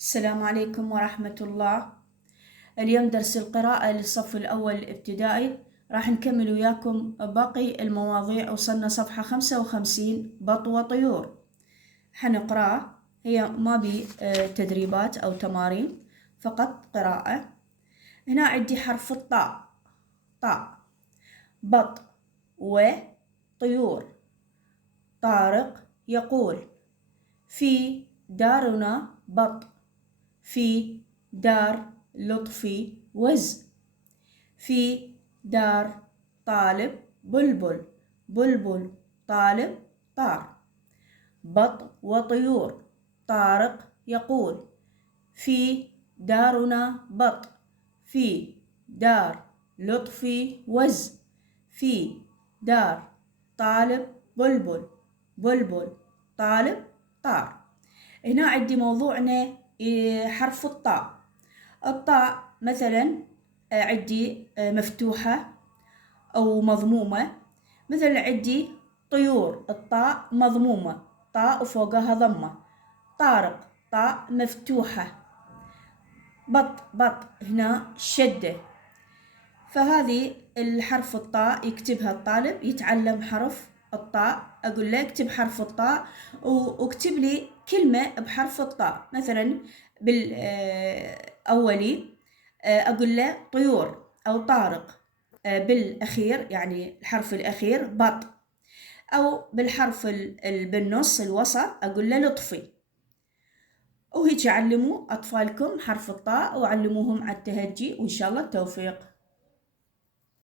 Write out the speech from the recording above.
السلام عليكم ورحمة الله. اليوم درس القراءة للصف الأول الابتدائي. راح نكمل وياكم باقي المواضيع. وصلنا صفحة 55 بط وطيور حنقرأ. هي ما بي تدريبات أو تمارين، فقط قراءة. هنا عندي حرف الطاء، طاء، بط وطيور. طارق يقول: في دارنا بط، في دار لطفي وز، في دار طالب بلبل، بلبل طالب طار. بط وطيور. طارق يقول: في دارنا بط، في دار لطفي وز، في دار طالب بلبل، بلبل طالب طار. هنا عندي موضوعنا حرف الطاء. الطاء مثلا عندي مفتوحة أو مضمومة. مثل عندي طيور، الطاء مضمومة، طاء وفوقها ضمة. طارق طاء مفتوحة. بط بط هنا شدة. فهذه الحرف الطاء يكتبها الطالب، يتعلم حرف الطاء. أقول له اكتب حرف الطاء واكتب لي كلمة بحرف الطاء. مثلا بالأولي أقول له طيور أو طارق، بالأخير يعني الحرف الأخير بط، أو بالحرف بالنص الوسط أقول له لطفي. وهيك علموا أطفالكم حرف الطاء وعلموهم على التهجي، وإن شاء الله التوفيق.